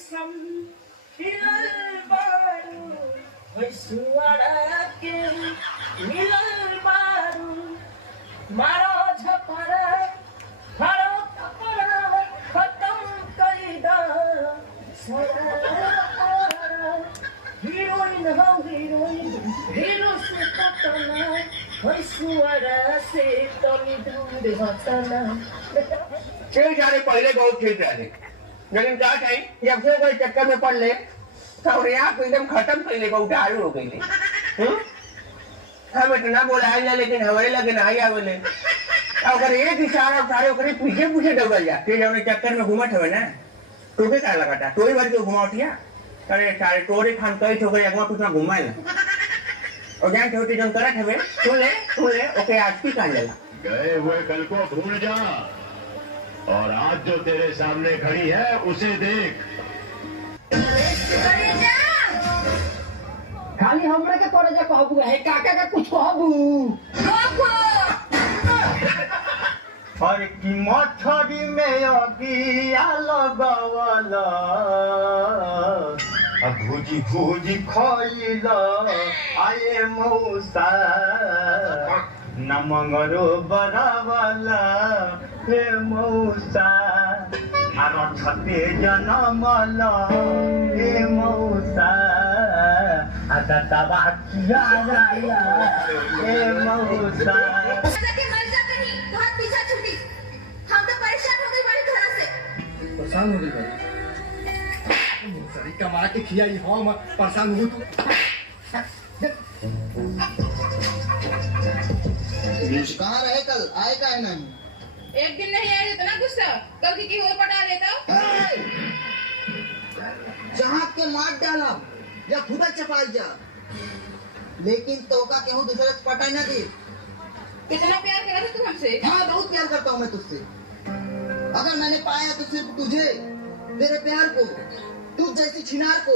कैसन खिलल बारू सुअरा के मिलल बारू मारो झपरा मारो कपड़ा खत्म कर दो हीरोइन हो हीरोइन हीरो से पटना सुअरा से तनी दूर हटना। खेल जाने पहले बहुत ठीक रहे, लेकिन क्या कहीं जब से कोई चक्कर में पड़ ले तो आप एकदम खत्म कर लेगा, उठारू हो गई। हम इतना बोला लेकिन हमारे लगे ना आया बोले अगर एक इशारा सारे पीछे पीछे दौड़ जा फिर हमने चक्कर में घूमत हुए ना तो क्या लगाता टोरी भर के घुमा उठिया अरे सारे टोरी खान कई ठोकर अगवा कुछ घुमाए ना और जान छोटी जन करत हवे सुन ले ओके आज की कान जला गए हुए कल को भूल जा और आज जो तेरे सामने खड़ी है उसे देख। खाली हमरे के करे जा कहबू है काका का कुछ कहबू और की मछरी में अगिया लगवला भूजी भूजी खइला आए मौसा न मंगरो बरावला हे मौसा आरो छते जनमला हे मौसा आता तबा किया राया हे मौसा परेशान हो गई भाई सही कमा के खियाई हम परेशान हो तू कहाँ रहे कल आए का है नहीं एक दिन नहीं आए इतना गुस्सा कल की और पटा लेता जहाँ के मार डाला या खुदा चपाई जा लेकिन तो का केहू दूसरे से पटाई ना दी। कितना प्यार करा था तू हमसे। हाँ बहुत प्यार करता हूँ मैं तुझसे, अगर मैंने पाया तो सिर्फ तुझे तेरे प्यार को तू जैसी छिनार को